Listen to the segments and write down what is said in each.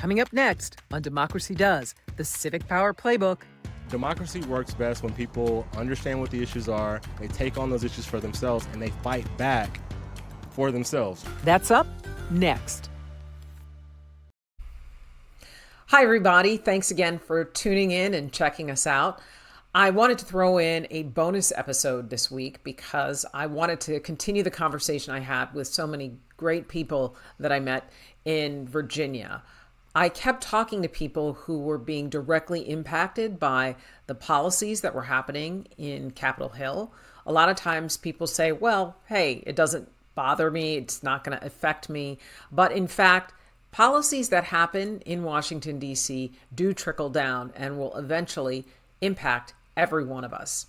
Coming up next on Democracy Does, the Civic Power Playbook. Democracy works best when people understand what the issues are, they take on those issues for themselves, and they fight back for themselves. That's up next. Hi, everybody. Thanks again for tuning in and checking us out. I wanted to throw in a bonus episode this week because I wanted to continue the conversation I had with so many great people that I met in Virginia. I kept talking to people who were being directly impacted by the policies that were happening in Capitol Hill. A lot of times people say, well, hey, it doesn't bother me. It's not going to affect me. But in fact, policies that happen in Washington, D.C. do trickle down and will eventually impact every one of us.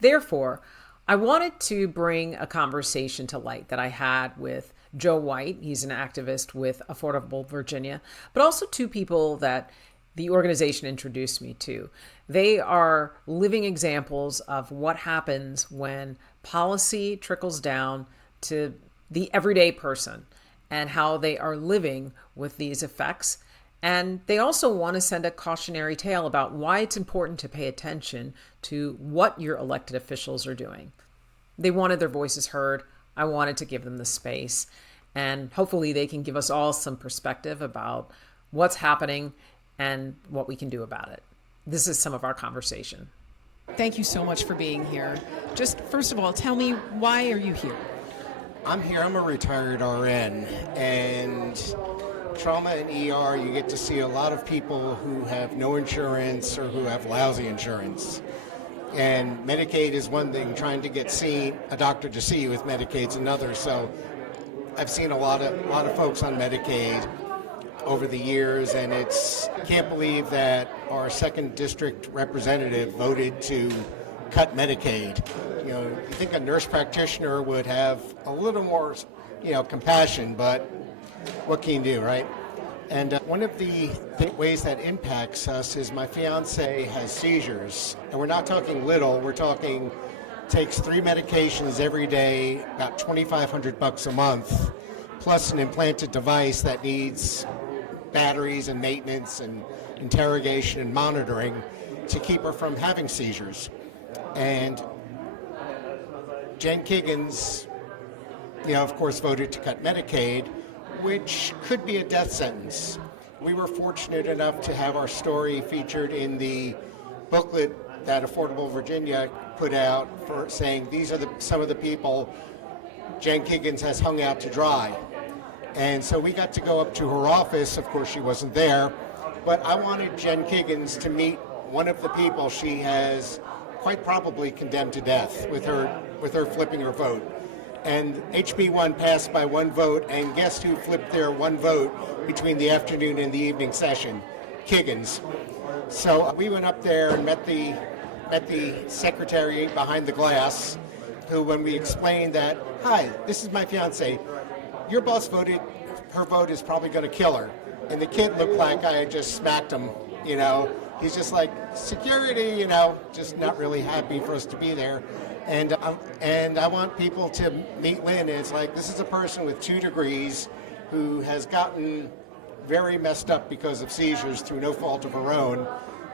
Therefore, I wanted to bring a conversation to light that I had with Joe White. He's an activist with Affordable Virginia, but also two people that the organization introduced me to. They are living examples of what happens when policy trickles down to the everyday person and how they are living with these effects. And they also want to send a cautionary tale about why it's important to pay attention to what your elected officials are doing. They wanted their voices heard. I wanted to give them the space. And hopefully they can give us all some perspective about what's happening and what we can do about it. This is some of our conversation. Thank you so much for being here. Just first of all, tell me, why are you here? I'm here, I'm a retired RN, and trauma and ER, you get to see a lot of people who have no insurance or who have lousy insurance. And Medicaid is one thing, trying to get a doctor to see you with Medicaid's another. So I've seen a lot of folks on Medicaid over the years, and can't believe that our 2nd District representative voted to cut Medicaid. You know, you think a nurse practitioner would have a little more, compassion, but what can you do, right? And one of the ways that impacts us is my fiance has seizures, and we're not talking little. We're talking takes 3 medications every day, about $2,500 a month, plus an implanted device that needs batteries and maintenance and interrogation and monitoring to keep her from having seizures. And Jen Kiggins, of course, voted to cut Medicaid, which could be a death sentence. We were fortunate enough to have our story featured in the booklet that Affordable Virginia put out for saying these are some of the people Jen Kiggins has hung out to dry. And so we got to go up to her office. Of course, she wasn't there, but I wanted Jen Kiggins to meet one of the people she has quite probably condemned to death with her flipping her vote. And HB1 passed by 1 vote, and guess who flipped their 1 vote between the afternoon and the evening session? Kiggins. So we went up there and met the secretary behind the glass, who, when we explained that, hi, this is my fiance, your boss voted, her vote is probably going to kill her. And the kid looked like I had just smacked him, He's just like, security, just not really happy for us to be there. And I want people to meet Lynn. It's like, this is a person with 2 degrees who has gotten very messed up because of seizures through no fault of her own.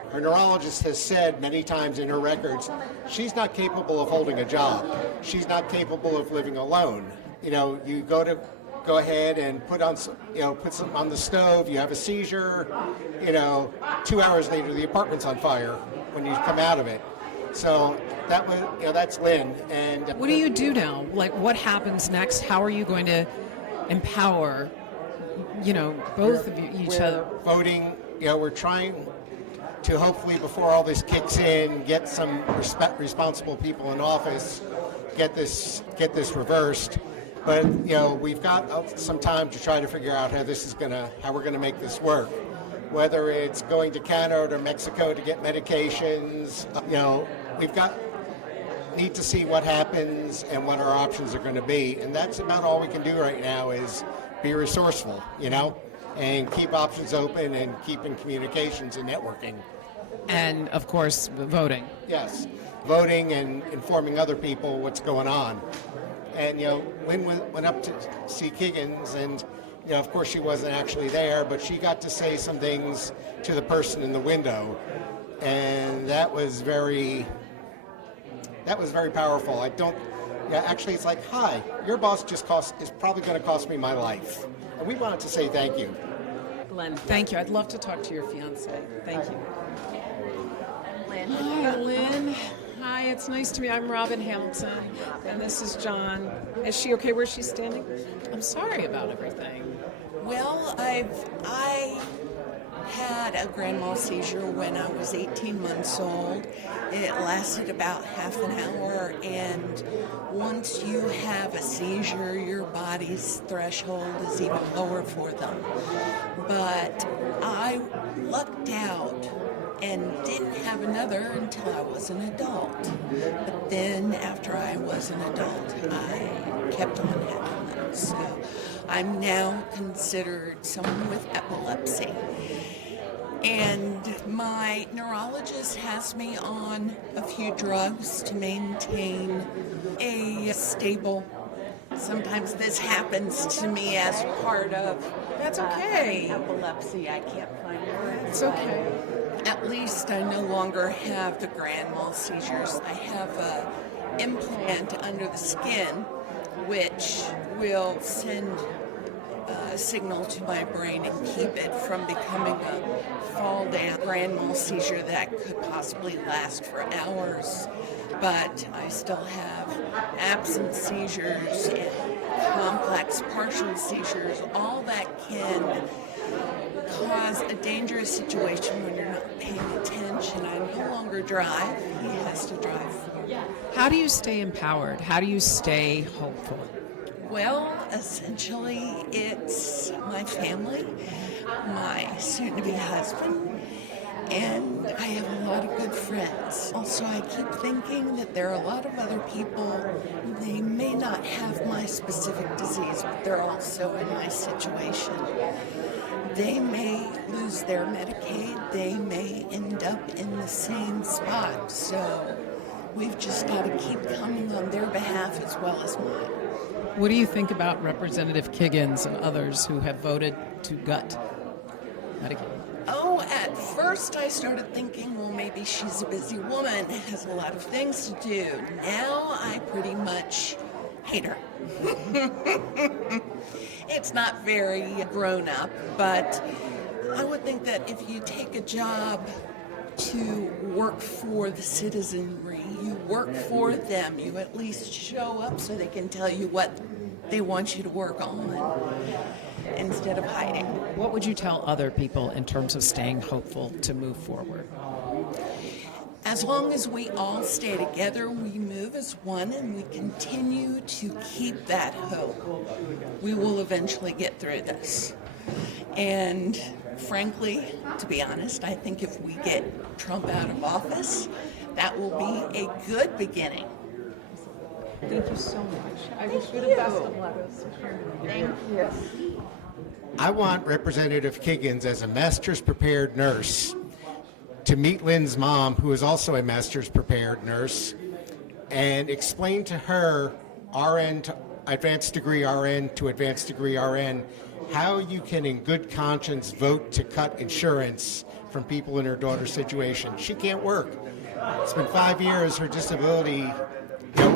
Her neurologist has said many times in her records, she's not capable of holding a job. She's not capable of living alone. You go ahead and put something on the stove, you have a seizure, 2 hours later the apartment's on fire when you come out of it. So that's Lynn. And what do you do now? Like, what happens next? How are you going to empower, both of you, each other? Voting, we're trying to hopefully, before all this kicks in, get some responsible people in office, get this reversed. But we've got some time to try to figure out how we're gonna make this work. Whether it's going to Canada or Mexico to get medications, need to see what happens and what our options are going to be. And that's about all we can do right now is be resourceful, and keep options open and keep in communications and networking. And, of course, voting. Yes, voting and informing other people what's going on. And, Lynn went up to see Kiggins, and, of course she wasn't actually there, but she got to say some things to the person in the window, and that was very powerful. Actually, it's like, hi, your boss is probably going to cost me my life. And we wanted to say thank you. Glen, thank you. I'd love to talk to your fiance. Thank you. Lynn. Hi, Lynn. Hi, it's nice to meet you. I'm Robin Hamilton, and this is John. Is she okay where she's standing? I'm sorry about everything. Well, I had a grand mal seizure when I was 18 months old. It lasted about half an hour, and once you have a seizure, your body's threshold is even lower for them. But I lucked out and didn't have another until I was an adult. But then after I was an adult, I kept on having them. So I'm now considered someone with epilepsy. And my neurologist has me on a few drugs to maintain a stable. Sometimes this happens to me as part of That's okay. epilepsy. I can't find words. It's okay. At least I no longer have the grand mal seizures. I have an implant under the skin, which will send a signal to my brain and keep it from becoming a fall down grand mal seizure that could possibly last for hours. But I still have absent seizures and complex partial seizures, all that can cause a dangerous situation when you're not paying attention. I no longer drive. He has to drive for me. How do you stay empowered? How do you stay hopeful? Well, essentially, it's my family, my soon-to-be husband, and I have a lot of good friends. Also, I keep thinking that there are a lot of other people, they may not have my specific disease, but they're also in my situation. They may lose their Medicaid, they may end up in the same spot, so we've just got to keep coming on their behalf as well as mine. What do you think about Representative Kiggins and others who have voted to gut Medicaid? Oh, at first I started thinking, well, maybe she's a busy woman, has a lot of things to do. Now I pretty much hate her. It's not very grown up, but I would think that if you take a job to work for the citizenry, you work for them, you at least show up so they can tell you what they want you to work on instead of hiding. What would you tell other people in terms of staying hopeful to move forward? As long as we all stay together, we move as one, and we continue to keep that hope, we will eventually get through this. And frankly, to be honest, I think if we get Trump out of office, that will be a good beginning. Thank you so much. I wish you the best of luck. Thank you. I want Representative Kiggins as a master's prepared nurse to meet Lynn's mom, who is also a master's prepared nurse, and explain to her RN to advanced degree RN to advanced degree RN how you can in good conscience vote to cut insurance from people in her daughter's situation. She can't work. It's been 5 years, her disability,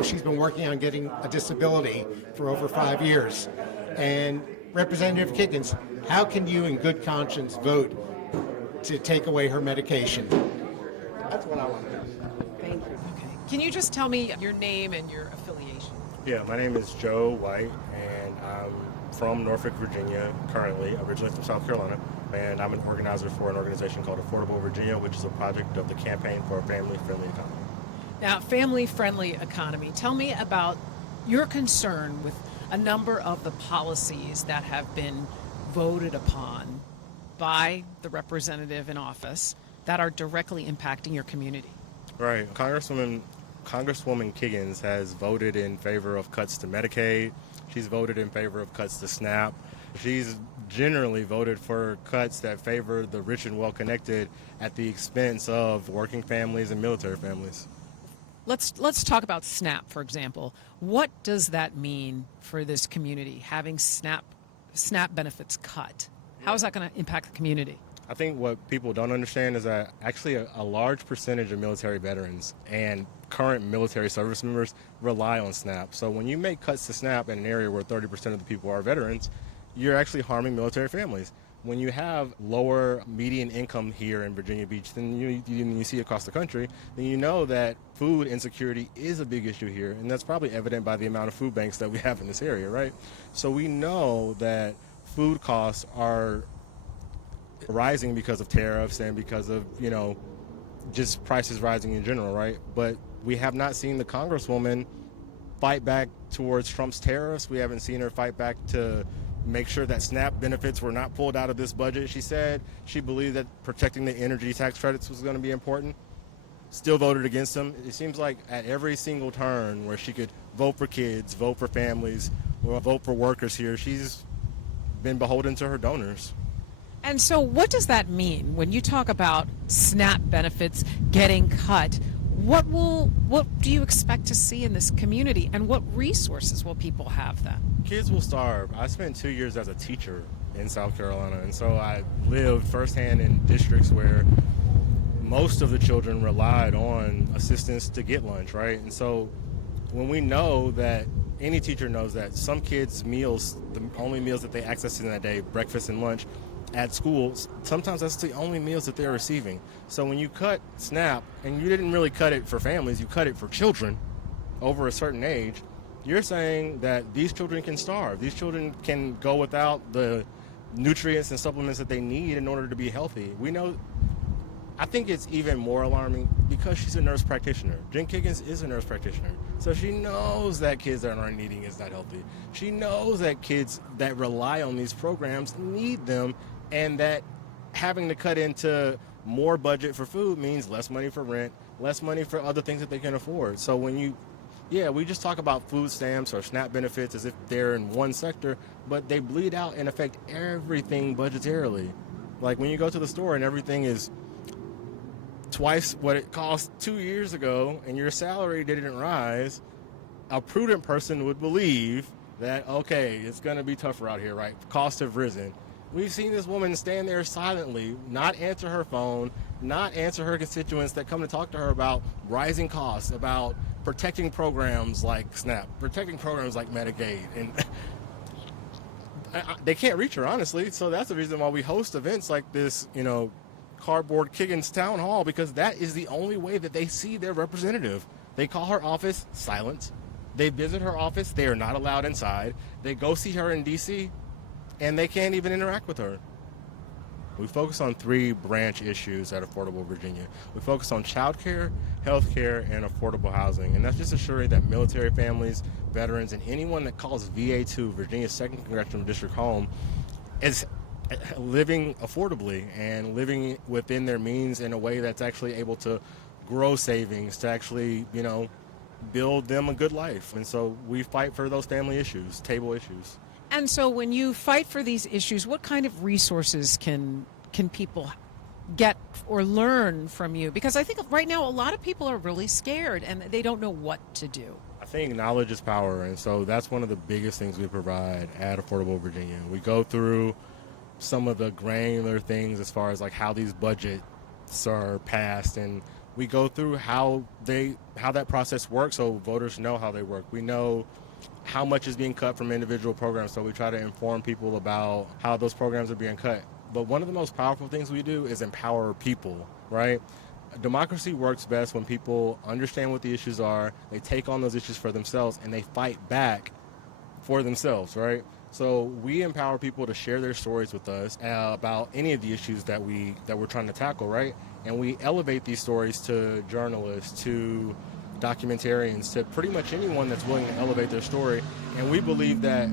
she's been working on getting a disability for over 5 years. And Representative Kiggins, how can you in good conscience vote to take away her medication? That's what I want to know. Thank you. Okay. Can you just tell me your name and your affiliation? Yeah, my name is Joe White, and I'm from Norfolk, Virginia, currently, originally from South Carolina, and I'm an organizer for an organization called Affordable Virginia, which is a project of the Campaign for a Family-Friendly Economy. Now, family-friendly economy. Tell me about your concern with a number of the policies that have been voted upon by the representative in office that are directly impacting your community. Right. Congresswoman Kiggins has voted in favor of cuts to Medicaid. She's voted in favor of cuts to SNAP. She's generally voted for cuts that favor the rich and well-connected at the expense of working families and military families. Let's talk about SNAP, for example. What does that mean for this community, having SNAP SNAP benefits cut? How is that going to impact the community? I think what people don't understand is that actually a large percentage of military veterans and current military service members rely on SNAP. So when you make cuts to SNAP in an area where 30% of the people are veterans, you're actually harming military families. When you have lower median income here in Virginia Beach than you see across the country, then you know that food insecurity is a big issue here, and that's probably evident by the amount of food banks that we have in this area, right? So we know that food costs are rising because of tariffs and because of, just prices rising in general, right? But we have not seen the Congresswoman fight back towards Trump's tariffs. We haven't seen her fight back to make sure that SNAP benefits were not pulled out of this budget. She said she believed that protecting the energy tax credits was going to be important. Still voted against them. It seems like at every single turn where she could vote for kids, vote for families, or vote for workers here, she's been beholden to her donors. And so what does that mean when you talk about SNAP benefits getting cut? What do you expect to see in this community, and what resources will people have then? Kids will starve. I spent 2 years as a teacher in South Carolina, and so I lived firsthand in districts where most of the children relied on assistance to get lunch, right? And so when we know that, any teacher knows that some kids' meals, the only meals that they access in that day, breakfast and lunch, at schools, sometimes that's the only meals that they're receiving. So when you cut SNAP, and you didn't really cut it for families, you cut it for children over a certain age, you're saying that these children can starve. These children can go without the nutrients and supplements that they need in order to be healthy. We know, I think it's even more alarming because she's a nurse practitioner. Jen Kiggins is a nurse practitioner. So she knows that kids that aren't eating is not healthy. She knows that kids that rely on these programs need them, and that having to cut into more budget for food means less money for rent, less money for other things that they can afford. So when we just talk about food stamps or SNAP benefits as if they're in one sector, but they bleed out and affect everything budgetarily. Like when you go to the store and everything is twice what it cost 2 years ago and your salary didn't rise, a prudent person would believe that, okay, it's going to be tougher out here, right? Costs have risen. We've seen this woman stand there silently, not answer her phone, not answer her constituents that come to talk to her about rising costs, about protecting programs like SNAP, protecting programs like Medicaid. And they can't reach her, honestly. So that's the reason why we host events like this, Cardboard Kiggins Town Hall, because that is the only way that they see their representative. They call her office, silence. They visit her office, they are not allowed inside. They go see her in D.C., and they can't even interact with her. We focus on 3 branch issues at Affordable Virginia. We focus on childcare, healthcare, and affordable housing. And that's just assuring that military families, veterans, and anyone that calls VA2, Virginia's 2nd Congressional District, home, is living affordably and living within their means in a way that's actually able to grow savings, to actually, build them a good life. And so we fight for those family issues, table issues. And so when you fight for these issues, what kind of resources can people get or learn from you? Because I think right now a lot of people are really scared and they don't know what to do. I think knowledge is power, and so that's one of the biggest things we provide at Affordable Virginia. We go through some of the granular things as far as like how these budgets are passed, and we go through how that process works so voters know how they work. We know how much is being cut from individual programs, so we try to inform people about how those programs are being cut. But one of the most powerful things we do is empower people, right? Democracy works best when people understand what the issues are, they take on those issues for themselves, and they fight back for themselves, right? So we empower people to share their stories with us about any of the issues that we're trying to tackle, right? And we elevate these stories to journalists, to documentarians, to pretty much anyone that's willing to elevate their story. And we believe that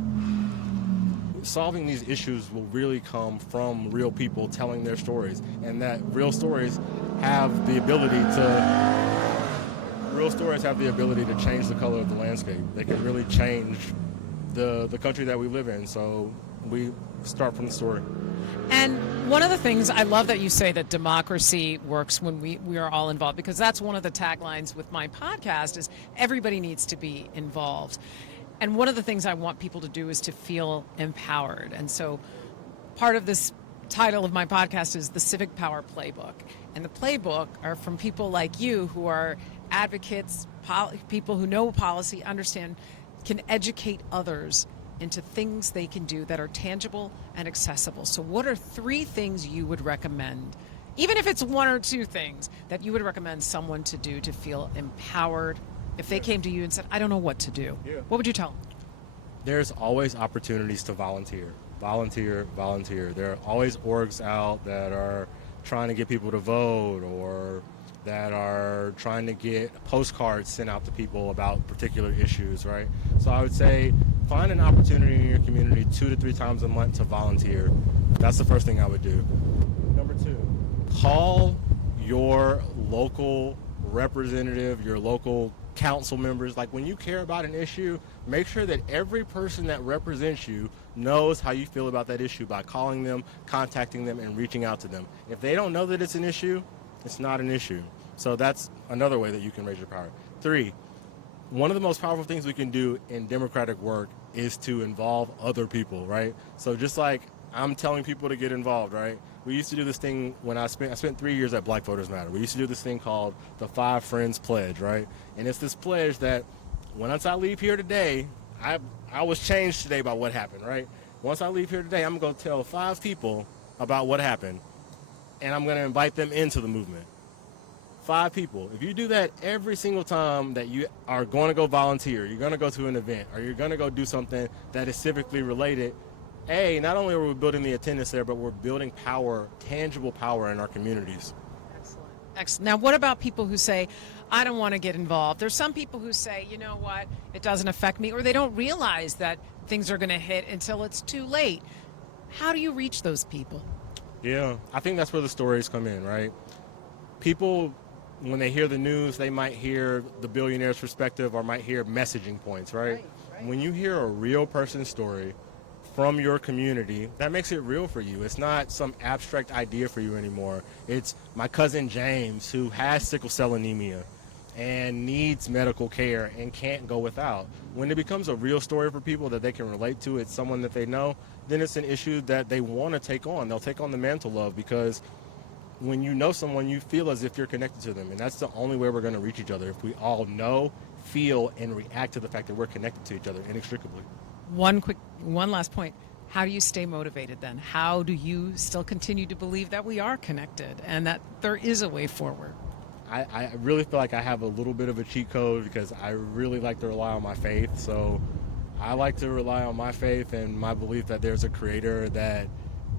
solving these issues will really come from real people telling their stories, and that real stories have the ability to change the color of the landscape. They can really change the country that we live in. So we start from the story. And one of the things I love that you say that democracy works when we are all involved, because that's one of the taglines with my podcast is everybody needs to be involved. And one of the things I want people to do is to feel empowered. And so part of this title of my podcast is the Civic Power Playbook. And the playbook are from people like you who are advocates, people who know policy, understand, can educate others into things they can do that are tangible and accessible. So what are 3 things you would recommend, even if it's 1 or 2 things, that you would recommend someone to do to feel empowered? If they came to you and said, I don't know what to do, what would you tell them? There's always opportunities to volunteer. Volunteer. There are always orgs out that are trying to get people to vote, or that are trying to get postcards sent out to people about particular issues, right? So I would say find an opportunity in your community 2 to 3 times a month to volunteer. That's the first thing I would do. Number 2, call your local representative, your local council members. Like, when you care about an issue, make sure that every person that represents you knows how you feel about that issue by calling them, contacting them, and reaching out to them. If they don't know that it's an issue, it's not an issue. So that's another way that you can raise your power. 3, one of the most powerful things we can do in democratic work is to involve other people, right? So just like I'm telling people to get involved, right? We used to do this thing when I spent 3 years at Black Voters Matter. We used to do this thing called the 5 Friends Pledge, right? And it's this pledge that once I leave here today, I was changed today by what happened, right? Once I leave here today, I'm going to tell 5 people about what happened, and I'm going to invite them into the movement. 5 people. If you do that every single time that you are going to go volunteer, you're going to go to an event, or you're going to go do something that is civically related, not only are we building the attendance there, but we're building power, tangible power in our communities. Excellent. Now, what about people who say, I don't want to get involved? There's some people who say, you know what, it doesn't affect me, or they don't realize that things are going to hit until it's too late. How do you reach those people? Yeah, I think that's where the stories come in, right? People, when they hear the news, they might hear the billionaire's perspective or might hear messaging points, right? When you hear a real person's story from your community, that makes it real for you. It's not some abstract idea for you anymore. It's my cousin James, who has sickle cell anemia and needs medical care and can't go without. When it becomes a real story for people that they can relate to, it's someone that they know, then it's an issue that they want to take on. They'll take on the mantle of, because when you know someone, you feel as if you're connected to them. And that's the only way we're going to reach each other, if we all know, feel, and react to the fact that we're connected to each other inextricably. One last point. How do you stay motivated then? How do you still continue to believe that we are connected and that there is a way forward? I really feel like I have a little bit of a cheat code, because I really like to rely on my faith. So I like to rely on my faith and my belief that there's a creator that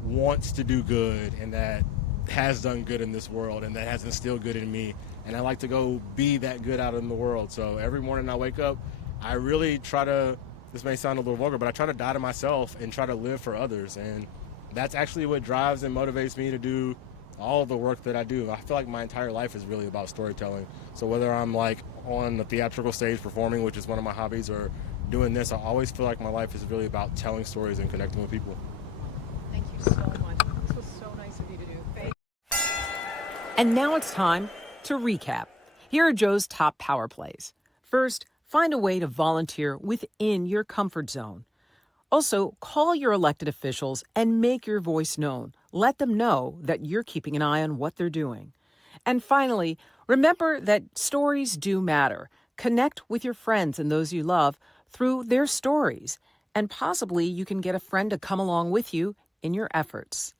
wants to do good and that has done good in this world and that has instilled good in me. And I like to go be that good out in the world. So every morning I wake up, I really try to, this may sound a little vulgar, but I try to die to myself and try to live for others. And that's actually what drives and motivates me to do all of the work that I do. I feel like my entire life is really about storytelling. So whether I'm like on the theatrical stage performing, which is one of my hobbies, or doing this, I always feel like my life is really about telling stories and connecting with people. Thank you so much. This was so nice of you to do. Thank you. And now it's time to recap. Here are Joe's top power plays. First, find a way to volunteer within your comfort zone. Also, call your elected officials and make your voice known. Let them know that you're keeping an eye on what they're doing. And finally, remember that stories do matter. Connect with your friends and those you love through their stories. And possibly you can get a friend to come along with you in your efforts.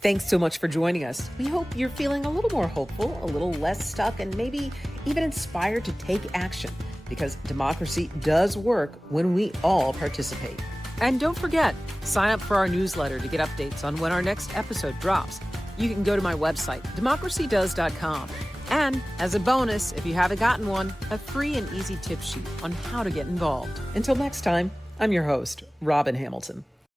Thanks so much for joining us. We hope you're feeling a little more hopeful, a little less stuck, and maybe even inspired to take action, because democracy does work when we all participate. And don't forget, sign up for our newsletter to get updates on when our next episode drops. You can go to my website, democracydoes.com. And as a bonus, if you haven't gotten one, a free and easy tip sheet on how to get involved. Until next time, I'm your host, Robin Hamilton.